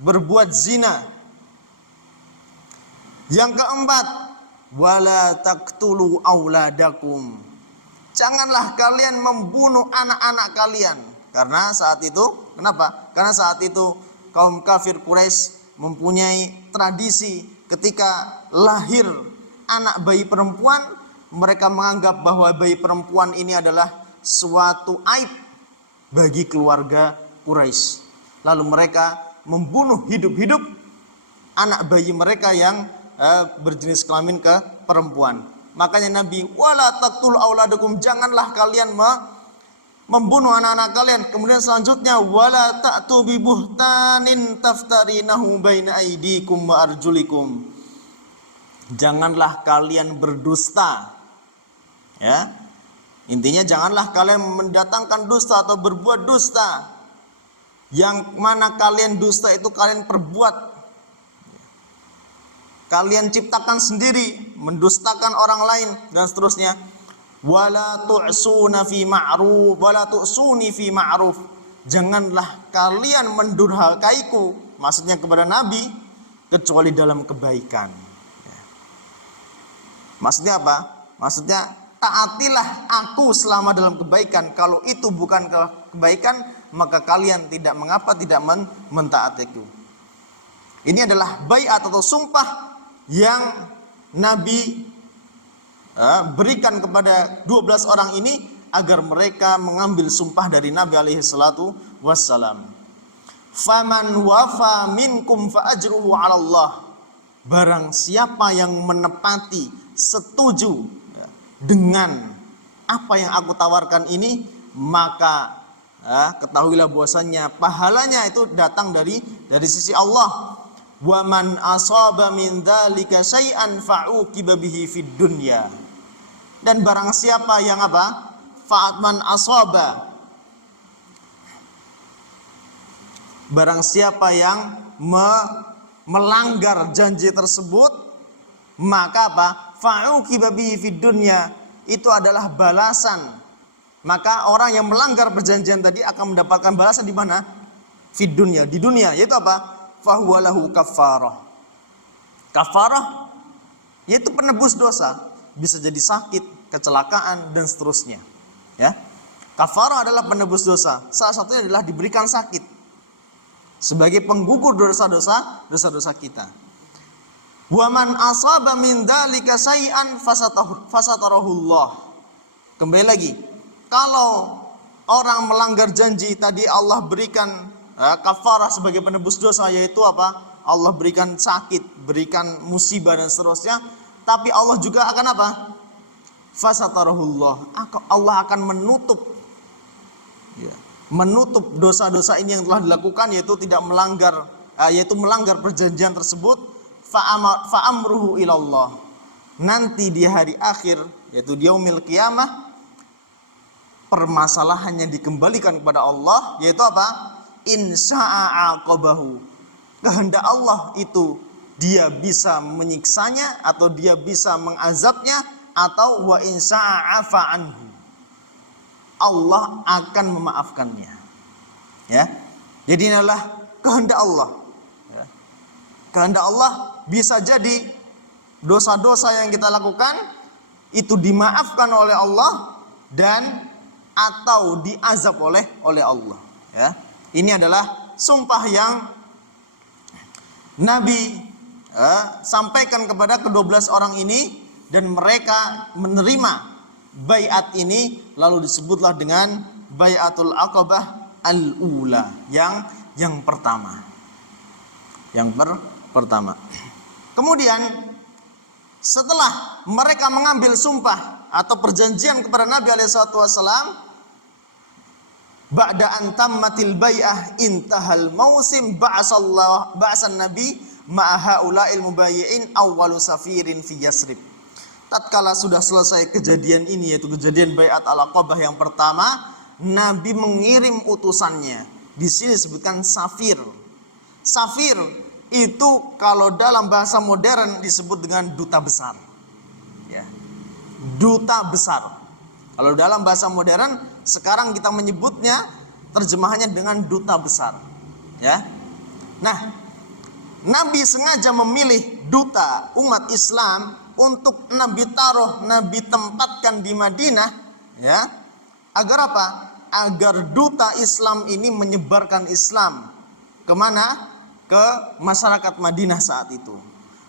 berbuat zina. Yang keempat, wala taqtulu auladakum, janganlah kalian membunuh anak-anak kalian. Karena saat itu, kenapa? Karena saat itu kaum kafir Quraisy mempunyai tradisi ketika lahir anak bayi perempuan, mereka menganggap bahwa bayi perempuan ini adalah suatu aib bagi keluarga Quraisy. Lalu mereka membunuh hidup-hidup anak bayi mereka yang berjenis kelamin ke perempuan. Makanya Nabi, wala taqtul auladakum, janganlah kalian membunuh anak-anak kalian. Kemudian selanjutnya, wala ta'tu bi buhtanin taftarinahu baina aydikum wa arjulikum, janganlah kalian berdusta. Ya, intinya janganlah kalian mendatangkan dusta atau berbuat dusta. Yang mana kalian dusta itu kalian perbuat, kalian ciptakan sendiri, mendustakan orang lain dan seterusnya. Wala tu'suna fi ma'ruf, wala tu'suni fi ma'ruf, janganlah kalian mendurhakaiku, maksudnya kepada Nabi, kecuali dalam kebaikan. Maksudnya apa? Maksudnya taatilah aku selama dalam kebaikan. Kalau itu bukan kebaikan, maka kalian tidak mengapa tidak mentaatiku. Ini adalah baiat atau sumpah yang Nabi berikan kepada 12 orang ini agar mereka mengambil sumpah dari Nabi alaihi salatu wassalam. Faman wafa minkum fa ajruhu 'ala Allah. Barang siapa yang menepati, setuju dengan apa yang aku tawarkan ini, maka ketahuilah bahwasannya pahalanya itu datang dari sisi Allah. Wa man asaba min dzalika syai'an fa'uqiba bihi fid dunya. Dan barang siapa yang apa? Fa'at man asaba, barang siapa yang melanggar janji tersebut, maka apa? Fa'uqiba bihi fid dunya, itu adalah balasan. Maka orang yang melanggar perjanjian tadi akan mendapatkan balasan di mana? Fid dunya, di dunia, yaitu apa? Fahuwa lahu kafarah. Kafarah yaitu penebus dosa, bisa jadi sakit, kecelakaan dan seterusnya. Ya. Kafarah adalah penebus dosa. Salah satunya adalah diberikan sakit sebagai penggugur dosa-dosa kita. Wa man asaba min dzalika syai'an fasatarahullah. Kembali lagi, kalau orang melanggar janji tadi, Allah berikan kafarah sebagai penebus dosa, yaitu apa? Allah berikan sakit, berikan musibah dan seterusnya. Tapi Allah juga akan apa? Fasatarahullah, Allah akan menutup dosa-dosa ini yang telah dilakukan, yaitu tidak melanggar, yaitu melanggar perjanjian tersebut. Fa'amruhu ilallah, nanti di hari akhir, yaitu di yaumil qiyamah, permasalahannya dikembalikan kepada Allah, yaitu apa? Insya'a aqabahu, kehendak Allah itu dia bisa menyiksanya atau dia bisa mengazabnya, atau wa insya'a afa anhu, Allah akan memaafkannya. Ya. Jadi inilah kehendak Allah. Ya. Kehendak Allah bisa jadi dosa-dosa yang kita lakukan itu dimaafkan oleh Allah dan atau diazab oleh Allah. Ya. Ini adalah sumpah yang Nabi sampaikan kepada ke-12 orang ini, dan mereka menerima baiat ini, lalu disebutlah dengan baiatul aqabah al-ula, yang pertama. Yang pertama. Kemudian setelah mereka mengambil sumpah atau perjanjian kepada Nabi alaihi wasallam, ba'da an tammatil bai'ah intahal mausim ba'asan nabi ma'a haula'il mubayyi'in awwalu safirin fi Yasrib. tatkala sudah selesai kejadian ini, yaitu kejadian Baiat Al-Aqabah yang pertama, Nabi mengirim utusannya. Di sini disebutkan safir. Safir itu kalau dalam bahasa modern disebut dengan duta besar. Ya. Duta besar. Kalau dalam bahasa modern sekarang kita menyebutnya, terjemahannya dengan duta besar. Ya. Nah, Nabi sengaja memilih duta umat Islam untuk Nabi taruh, Nabi tempatkan di Madinah, ya. Agar apa? Agar duta Islam ini menyebarkan Islam kemana? Ke masyarakat Madinah saat itu.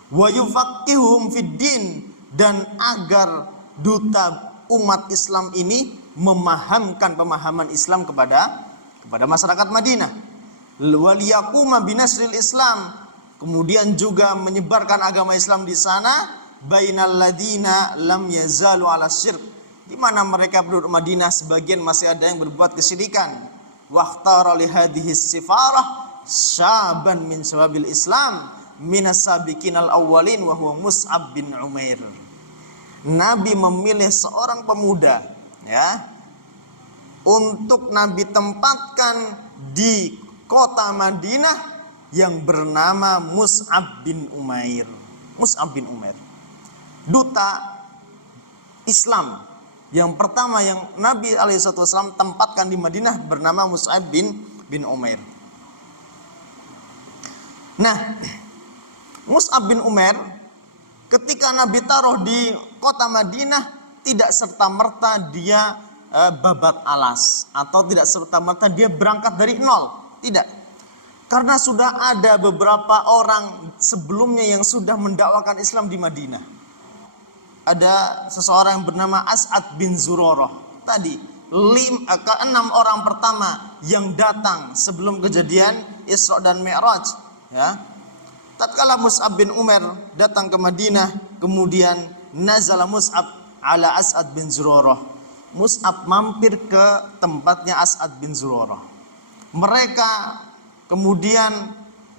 Wa yufaqqihum fid din, dan agar duta umat Islam ini memahamkan pemahaman Islam kepada masyarakat Madinah. Wal yaquma binasril Islam, kemudian juga menyebarkan agama Islam di sana, bainal ladina lam yazalu ala syirk, di mana mereka penduduk Madinah sebagian masih ada yang berbuat kesyirikan. Waqtara li hadhihi sifarah syaban min syababil Islam minas sabiqin al awwalin wa huwa Mus'ab bin Umair. Nabi memilih seorang pemuda, ya, untuk Nabi tempatkan di kota Madinah yang bernama Mus'ab bin Umair. Mus'ab bin Umair, duta Islam yang pertama yang Nabi alaihissalam tempatkan di Madinah, bernama Mus'ab bin Umair. Nah, Mus'ab bin Umair ketika Nabi taruh di kota Madinah, tidak serta-merta dia babat alas, atau tidak serta-merta dia berangkat dari nol. Tidak. Karena sudah ada beberapa orang sebelumnya yang sudah mendakwakan Islam di Madinah. Ada seseorang yang bernama As'ad bin Zurarah. Tadi ke-6 orang pertama yang datang sebelum kejadian Isra dan Mi'raj, ya. Tatkala Mus'ab bin Umair datang ke Madinah, kemudian nazala Mus'ab ala As'ad bin Zurarah. Mus'ab mampir ke tempatnya As'ad bin Zurarah. Mereka kemudian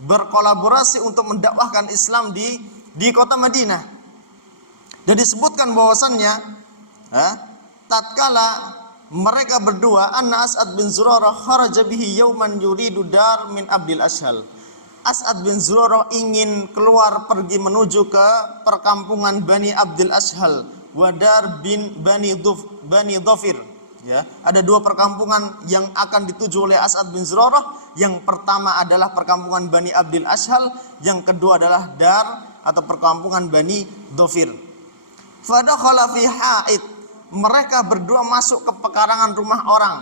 berkolaborasi untuk mendakwahkan Islam di kota Madinah. Dan disebutkan bahwasannya, tatkala mereka berdua, anna As'ad bin Zurarah kharaja bihi yauman yuridu dar min Abdil Ashhal. As'ad bin Zurarah ingin keluar pergi menuju ke perkampungan Bani Abdil Ashhal, wadar bin Bani Dhafir. Ya, ada 2 perkampungan yang akan dituju oleh As'ad bin Zurarah. Yang pertama adalah perkampungan Bani Abdil Ashhal, yang kedua adalah dar atau perkampungan Bani Dhafir. Fadakhala fi ha'id, mereka berdua masuk ke pekarangan rumah orang,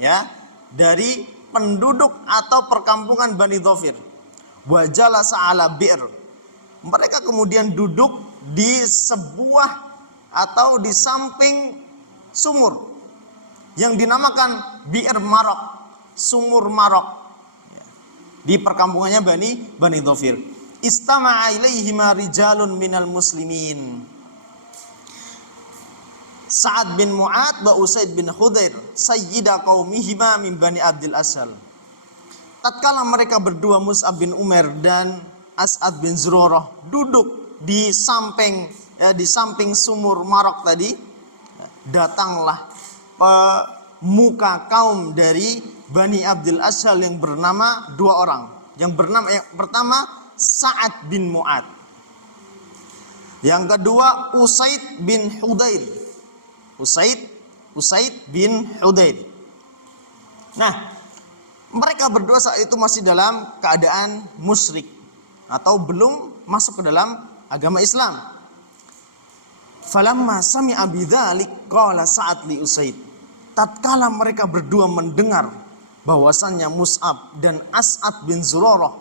ya, dari penduduk atau perkampungan Bani Dhafir. Wa jalasa ala bi'r, mereka kemudian duduk di sebuah atau di samping sumur yang dinamakan Bi'r Marok, sumur Marok, di perkampungannya Bani Dhafir. Istama'a ilaihima rijalun minal muslimin, Sa'ad bin Mu'ad wa Usaid bin Khudair, sayyida qaumihima min Bani Abdil Ashhal. Tatkala mereka berdua, Mus'ab bin Umair dan As'ad bin Zurarah, duduk di samping sumur Marok tadi, datanglah pemuka kaum dari Bani Abdil Ashhal yang bernama 2 orang. Yang pertama Sa'ad bin Mu'ad, yang kedua Usaid bin Khudair. Usaid bin Khudair. Nah, mereka berdua saat itu masih dalam keadaan musyrik atau belum masuk ke dalam agama Islam. Falamma sami'a bidzalik qala Sa'ad li Usaid. Tatkala mereka berdua mendengar bahwasannya Mus'ab dan As'ad bin Zurarah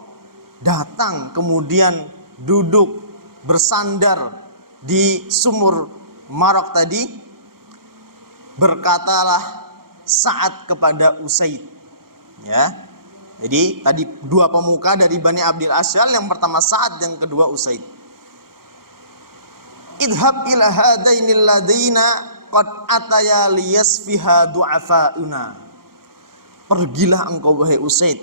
datang kemudian duduk bersandar di sumur Marok tadi, berkatalah Sa'ad kepada Usaid, ya. Jadi tadi 2 pemuka dari Bani Abdil Ashhal, yang pertama Sa'ad, yang kedua Usaid. Idhab ila hadainil ladaina qad ataya liyasfiha du'afauna. Pergilah engkau wahai Usaid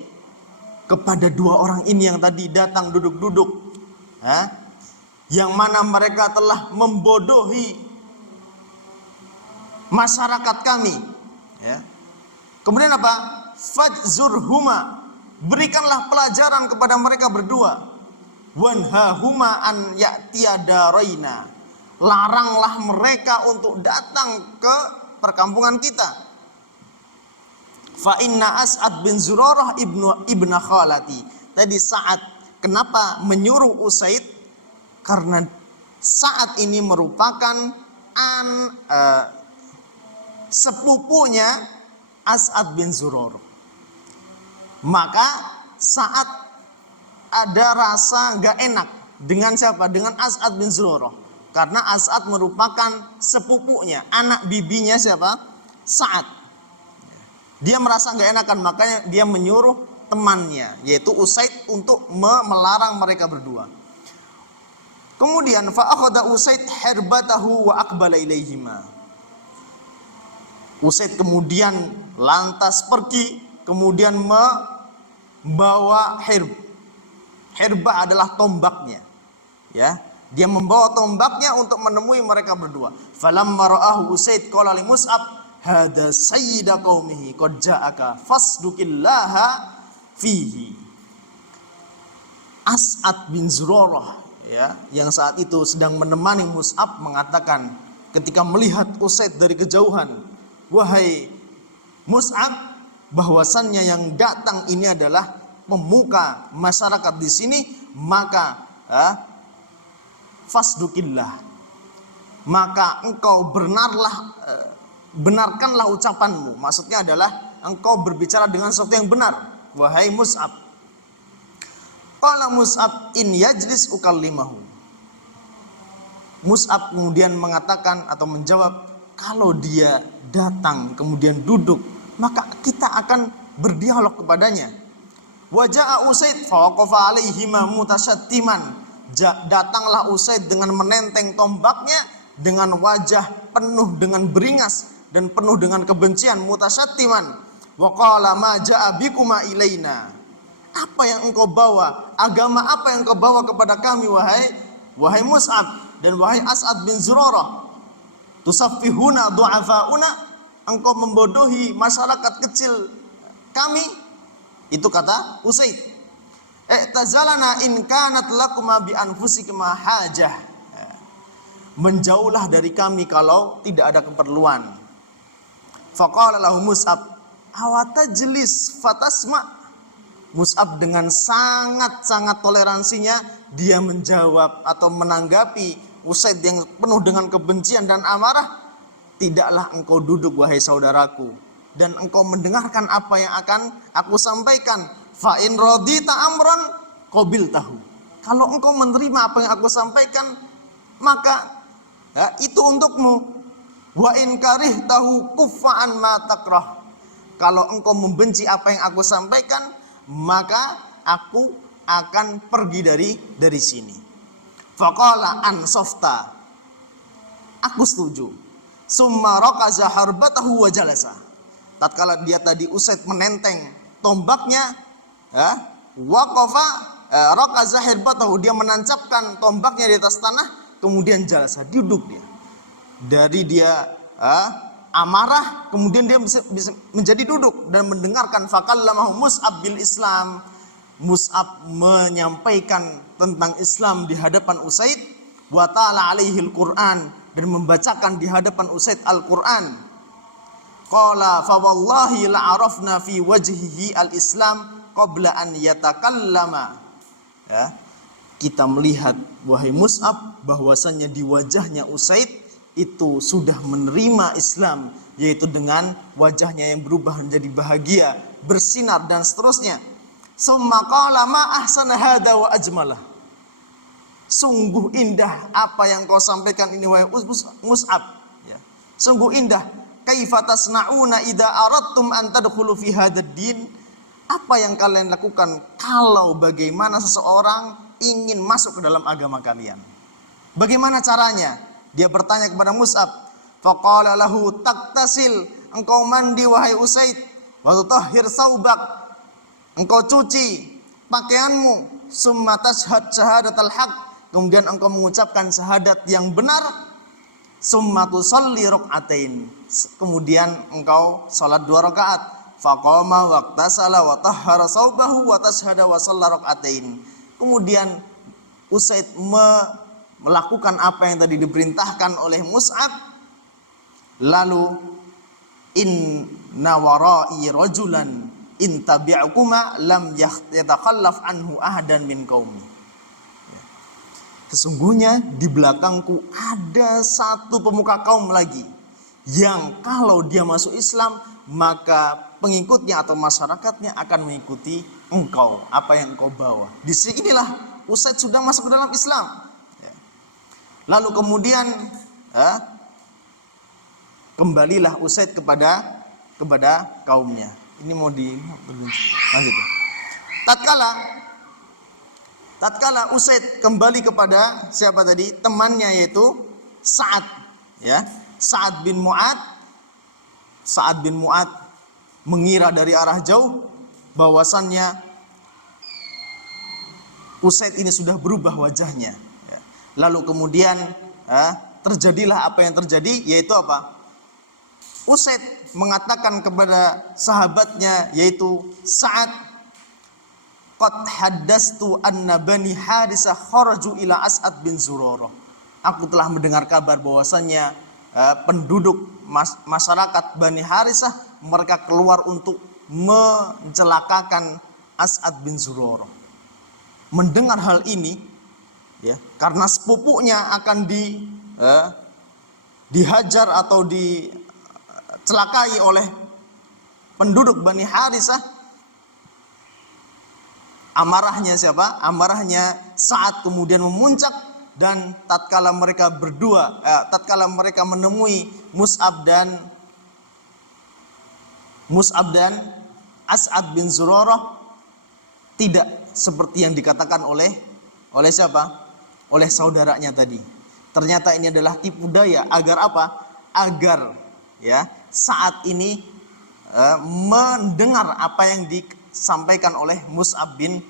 kepada 2 orang ini yang tadi datang duduk-duduk, yang mana mereka telah membodohi masyarakat kami, ya. Kemudian apa? Fajzurhuma, berikanlah pelajaran kepada mereka berdua. Wanhahuma an ya'tiya daraina, laranglah mereka untuk datang ke perkampungan kita. Fa inna As'ad bin Zurarah ibnu khalati. Tadi Sa'ad kenapa menyuruh Usaid? Karena Sa'ad ini merupakan sepupunya As'ad bin Zurarah. Maka Sa'ad ada rasa gak enak dengan siapa? Dengan As'ad bin Zurarah. Karena As'ad merupakan sepupunya, anak bibinya siapa? Sa'ad. Dia merasa gak enakan, makanya dia menyuruh temannya, yaitu Usaid, untuk melarang mereka berdua. Kemudian fa'akhadha Usaid hirbatahu wa aqbala ilaihima. Usaid kemudian lantas pergi, kemudian membawa Hirbah adalah tombaknya, ya. Dia membawa tombaknya untuk menemui mereka berdua. Falamma ra'ahu Usaid qala li Mus'ab, hada sayyida qaumihi qad ja'aka fasduqillaha fihi. As'ad bin Zurarah, ya, yang saat itu sedang menemani Mus'ab, mengatakan ketika melihat Usaid dari kejauhan, wahai Mus'ab, bahwasannya yang datang ini adalah pemuka masyarakat di sini, maka fasdukillah, maka engkau benarkanlah ucapanmu. Maksudnya adalah engkau berbicara dengan sesuatu yang benar, wahai Mus'ab. Qala Mus'ab in yajlis ukallimahu. Mus'ab kemudian mengatakan atau menjawab, kalau dia datang kemudian duduk, maka kita akan berdialog kepadanya. Waja'a Usaid fawaqafa alaihima mutasyattiman. Datanglah Usaid dengan menenteng tombaknya dengan wajah penuh dengan beringas dan penuh dengan kebencian, mutasyattiman. Wa qala ma ja'a bikuma ilaina. Apa yang engkau bawa? Agama apa yang engkau bawa kepada kami, wahai Mus'ab dan wahai As'ad bin Zurarah? Tusaffihuna du'afauna, engkau membodohi masyarakat kecil kami. Itu kata Usaid. I'tazalana in kanat lakuma bi anfusikum hajah. Menjauhlah dari kami kalau tidak ada keperluan. Faqala lahu Mus'ab, awatajlis fatasma. Mus'ab dengan sangat-sangat toleransinya dia menjawab atau menanggapi Usaid yang penuh dengan kebencian dan amarah, tidaklah engkau duduk wahai saudaraku dan engkau mendengarkan apa yang akan aku sampaikan. Fa in radita amran qabiltahu. Kalau engkau menerima apa yang aku sampaikan, maka itu untukmu. Wa in karihtahu kuffa'an ma takrah. Kalau engkau membenci apa yang aku sampaikan, maka aku akan pergi dari sini. Faqala ansofta, aku setuju. Summa raqaza harbatahu wa jalasa. Tatkala dia tadi Usaid menenteng tombaknya, waqafa raqaza harbatahu, dia menancapkan tombaknya di atas tanah, kemudian jalasa, duduk dia. Dari dia amarah, kemudian dia bisa menjadi duduk dan mendengarkan. Fakallamahu Mus'ab bil Islam. Mus'ab menyampaikan tentang Islam di hadapan Usaid. Wa ta'ala alaihil Qur'an, dan membacakan di hadapan Usaid Al-Quran. Qala fa wallahi la'arafna fi wajhihi al-Islam qabla an yatakallama. Ya, kita melihat wahai Mus'ab bahwasannya di wajahnya Usaid itu sudah menerima Islam, yaitu dengan wajahnya yang berubah menjadi bahagia, bersinar dan seterusnya. Summa qala ma ahsana hada wa ajmalah. Sungguh indah apa yang kau sampaikan ini wahai Mus'ab, ya. Sungguh indah. Kaifa tasna'una idza aradtum an tadkhulu fi hadzal din? Apa yang kalian lakukan kalau bagaimana seseorang ingin masuk ke dalam agama kalian? Bagaimana caranya? Dia bertanya kepada Mus'ab. Faqala lahu taktasil, engkau mandi wahai Usaid, wa tutahhir saubak, engkau cuci pakaianmu, summa tashhad syahadatal haq, kemudian engkau mengucapkan syahadat yang benar, summa tusalli rakaatain, kemudian engkau salat 2 rakaat, faqama waqtasala wa tahhara saubahu wa tashhada wa shalla rakaatain. Kemudian Usaid melakukan apa yang tadi diperintahkan oleh Mus'ab, lalu inna warai rajulan in tabi'ukuma lam yatakhallaf anhu ahadan min qaumi. Sesungguhnya di belakangku ada satu pemuka kaum lagi yang kalau dia masuk Islam maka pengikutnya atau masyarakatnya akan mengikuti engkau, apa yang engkau bawa. Di sinilah Usaid sudah masuk ke dalam Islam. Lalu kemudian kembalilah Usaid kepada kaumnya. Ini mau lanjut. Tatkala Usaid kembali kepada siapa tadi? Temannya, yaitu Sa'ad, ya. Sa'ad bin Mu'ad mengira dari arah jauh bahwasannya Usaid ini sudah berubah wajahnya. Lalu kemudian terjadilah apa yang terjadi, yaitu apa? Usaid mengatakan kepada sahabatnya, yaitu Sa'ad, qad haddastu anna bani Harisah kharaju ila As'ad bin Zurarah. Aku telah mendengar kabar bahwasannya penduduk masyarakat Bani Harisah mereka keluar untuk mencelakakan As'ad bin Zurarah. Mendengar hal ini, ya, karena sepupunya akan dihajar atau dicelakai oleh penduduk Bani Harisah, amarahnya siapa? Amarahnya Sa'ad kemudian memuncak, dan tatkala mereka menemui Mus'ab dan As'ad bin Zurarah, tidak seperti yang dikatakan oleh siapa? Oleh saudaranya tadi. Ternyata ini adalah tipu daya agar apa? Agar, ya, saat ini mendengar apa yang disampaikan oleh Mus'ab bin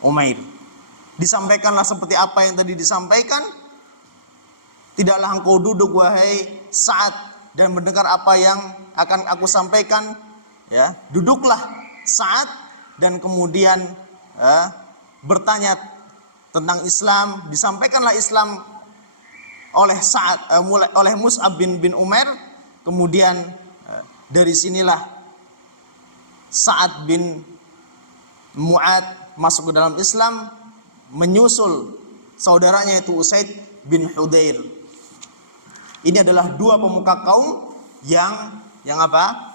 Umair. Disampaikanlah seperti apa yang tadi disampaikan. Tidaklah engkau duduk wahai Sa'ad dan mendengar apa yang akan aku sampaikan, ya. Duduklah Sa'ad dan kemudian bertanya tentang Islam. Disampaikanlah Islam oleh Sa'ad, oleh Mus'ab bin Umair. Kemudian dari sinilah Sa'ad bin Mu'ad masuk ke dalam Islam, menyusul saudaranya yaitu Usaid bin Hudair. Ini adalah dua pemuka kaum yang apa?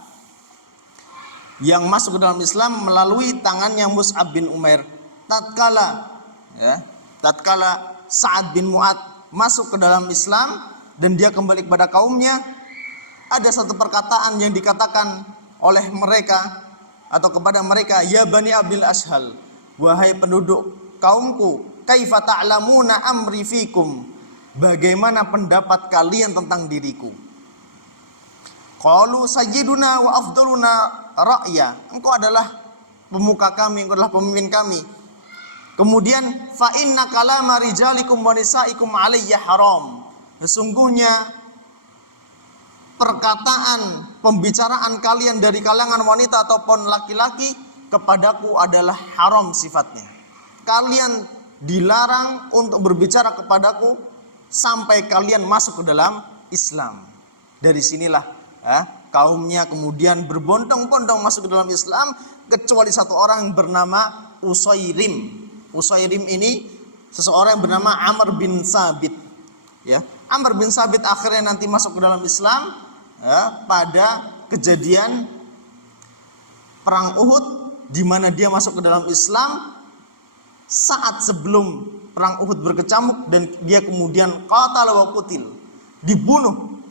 Yang masuk ke dalam Islam melalui tangannya Mus'ab bin Umair. Tatkala Sa'ad bin Mu'ad masuk ke dalam Islam dan dia kembali kepada kaumnya, ada satu perkataan yang dikatakan oleh mereka atau kepada mereka, ya Bani Abdul Ashhal, wahai penduduk kaumku, kaifa ta'lamuna amri fikum, bagaimana pendapat kalian tentang diriku? Qalu sayyiduna wa afdaluna ra'ya, engkau adalah pemuka kami, engkau adalah pemimpin kami. Kemudian fa inna kalama rijalikum wa nisaikum alayya haram, sesungguhnya perkataan pembicaraan kalian dari kalangan wanita ataupun laki-laki kepadaku adalah haram sifatnya. Kalian dilarang untuk berbicara kepadaku sampai kalian masuk ke dalam Islam. Dari sinilah kaumnya kemudian berbondong-bondong masuk ke dalam Islam, kecuali satu orang yang bernama Usairim. Usairim ini seseorang yang bernama Amr bin Sabit. Ya, Amr bin Sabit akhirnya nanti masuk ke dalam Islam pada kejadian perang Uhud, di mana dia masuk ke dalam Islam saat sebelum perang Uhud berkecamuk, dan dia kemudian qatala wa qutil, dibunuh,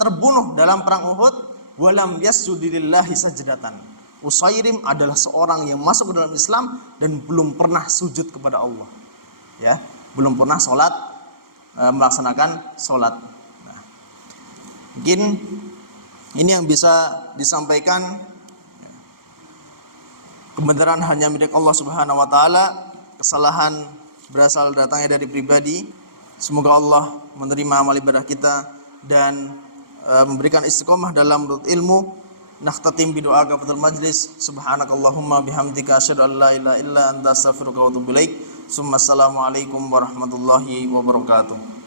terbunuh dalam perang Uhud. Walam yasjudillahi sajdatan. Usairim adalah seorang yang masuk ke dalam Islam dan belum pernah sujud kepada Allah, ya, belum pernah melaksanakan sholat. Nah, mungkin ini yang bisa disampaikan. Kebenaran hanya milik Allah Subhanahu wa taala, kesalahan berasal datangnya dari pribadi. Semoga Allah menerima amal ibadah kita dan memberikan istiqomah dalam menuntut ilmu. Nakhtatim bi doa kafatul majlis. Subhanakallahumma bihamdika asyhadu an la ilaha illa anta astaghfiruka wa atubu ilaik. Assalamualaikum warahmatullahi wabarakatuh.